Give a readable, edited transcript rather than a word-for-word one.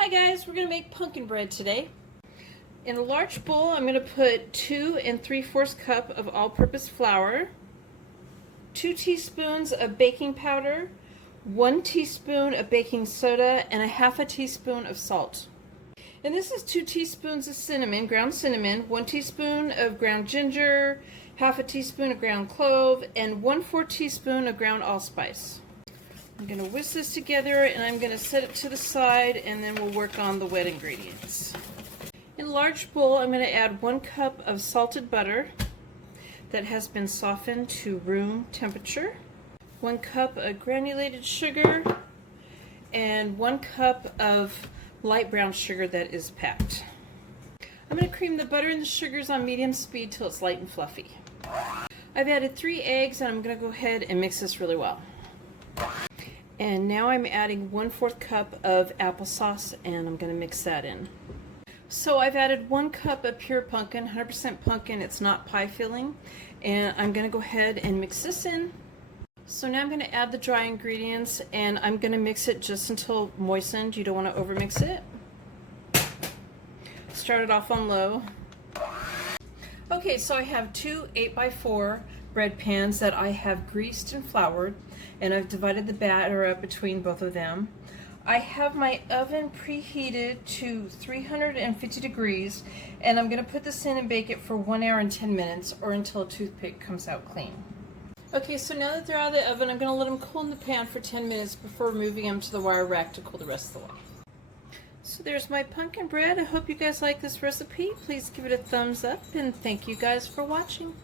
Hi guys, we're going to make pumpkin bread today. In a large bowl, I'm going to put 2 3/4 cup of all-purpose flour, 2 teaspoons of baking powder, 1 teaspoon of baking soda, and 1/2 teaspoon of salt. And this is 2 teaspoons of cinnamon, ground cinnamon, 1 teaspoon of ground ginger, 1/2 teaspoon of ground clove, and 1/4 teaspoon of ground allspice. I'm going to whisk this together and I'm going to set it to the side, and then we'll work on the wet ingredients. In a large bowl, I'm going to add 1 cup of salted butter that has been softened to room temperature, 1 cup of granulated sugar, and 1 cup of light brown sugar that is packed. I'm going to cream the butter and the sugars on medium speed till it's light and fluffy. I've added 3 eggs and I'm going to go ahead and mix this really well. And now I'm adding 1/4 cup of applesauce and I'm going to mix that in. So I've added 1 cup of pure pumpkin, 100% pumpkin, it's not pie filling, and I'm going to go ahead and mix this in. So now I'm going to add the dry ingredients and I'm going to mix it just until moistened. You don't want to over mix it. Start it off on low. Okay, so I have 2 8x4 bread pans that I have greased and floured, and I've divided the batter up between both of them. I have my oven preheated to 350 degrees, and I'm going to put this in and bake it for 1 hour and 10 minutes, or until a toothpick comes out clean. Okay, so now that they're out of the oven, I'm going to let them cool in the pan for 10 minutes before moving them to the wire rack to cool the rest of the way. So there's my pumpkin bread. I hope you guys like this recipe. Please give it a thumbs up, and thank you guys for watching.